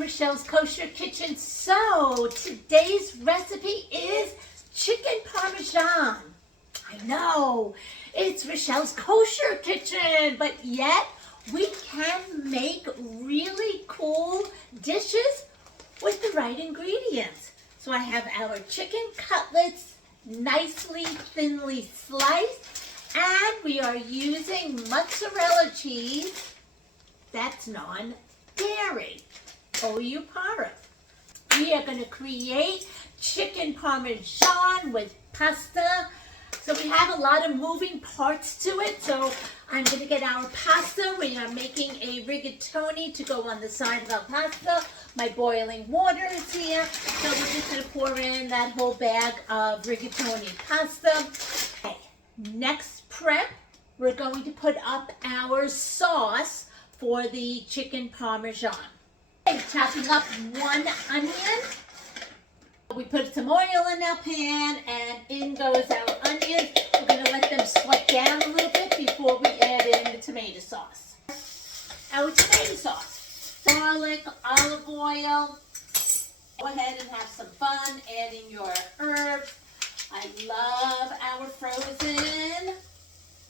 Rochelle's Kosher Kitchen. So today's recipe is chicken parmesan. I know, it's Rochelle's Kosher Kitchen, but yet we can make really cool dishes with the right ingredients. So I have our chicken cutlets nicely thinly sliced, and we are using mozzarella cheese that's non-dairy. OU para. We are going to create chicken parmesan with pasta. So we have a lot of moving parts to it. So I'm going to get our pasta. We are making a rigatoni to go on the side of our pasta. My boiling water is here. So we're just going to pour in that whole bag of rigatoni pasta. Okay. Next prep, we're going to put up our sauce for the chicken parmesan. Okay, chopping up one onion. We put some oil in our pan, and in goes our onions. We're going to let them sweat down a little bit before we add in the tomato sauce. Our tomato sauce, garlic, olive oil. Go ahead and have some fun adding your herbs. I love our frozen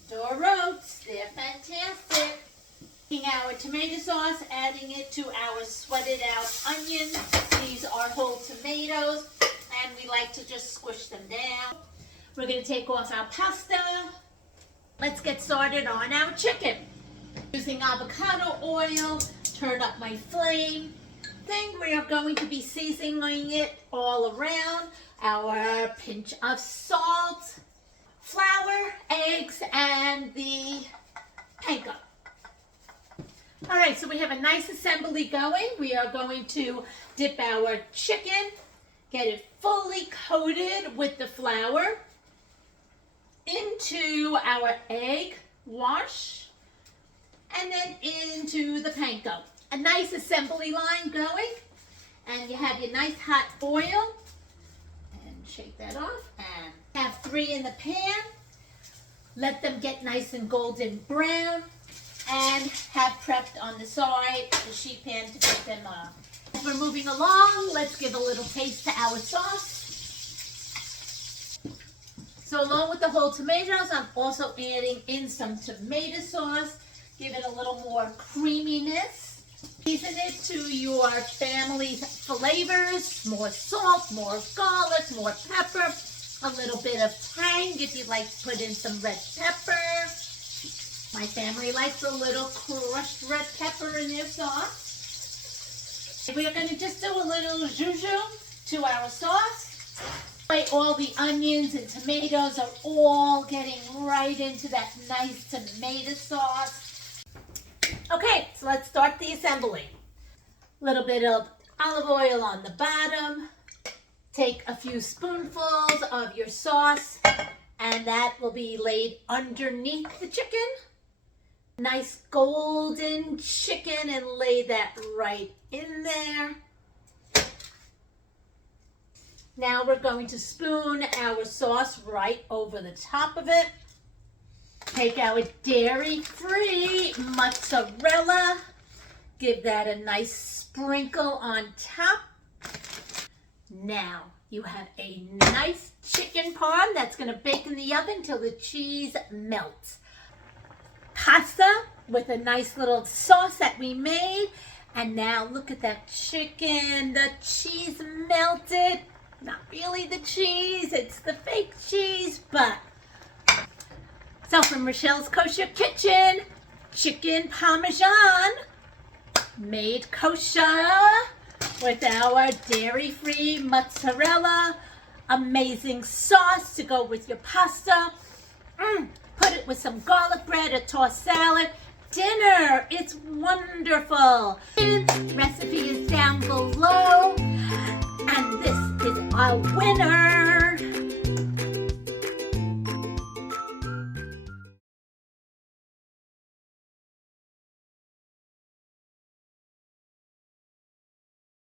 Dorotes. They're fantastic. Taking our tomato sauce, adding it to our sweated out onions. These are whole tomatoes, and we like to just squish them down. We're going to take off our pasta. Let's get started on our chicken. Using avocado oil, turn up my flame. Then we are going to be seasoning it all around. Our pinch of salt, flour, eggs, and the panko. All right, so we have a nice assembly going. We are going to dip our chicken, get it fully coated with the flour, into our egg wash, and then into the panko. A nice assembly line going, and you have your nice hot oil, and shake that off, and have 3 in the pan. Let them get nice and golden brown, and have prepped on the side the sheet pan to put them on. As we're moving along, let's give a little taste to our sauce. So along with the whole tomatoes, I'm also adding in some tomato sauce. Give it a little more creaminess. Season it to your family's flavors. More salt, more garlic, more pepper, a little bit of tang if you'd like to put in some red pepper. My family likes a little crushed red pepper in their sauce. We are going to just do a little zhuzh to our sauce. All the onions and tomatoes are all getting right into that nice tomato sauce. Okay, so let's start the assembly. A little bit of olive oil on the bottom. Take a few spoonfuls of your sauce, and that will be laid underneath the chicken. Nice golden chicken, and lay that right in there. Now we're going to spoon our sauce right over the top of it. Take our dairy-free mozzarella. Give that a nice sprinkle on top. Now you have a nice chicken parm that's going to bake in the oven till the cheese melts. Pasta with a nice little sauce that we made. And now look at that chicken. The cheese melted. Not really the cheese, it's the fake cheese, but. So from Rochelle's Kosher Kitchen, chicken parmesan, made kosher with our dairy-free mozzarella. Amazing sauce to go with your pasta. Put it with some garlic bread, a tossed salad. Dinner, it's wonderful. The recipe is down below. And this is our winner.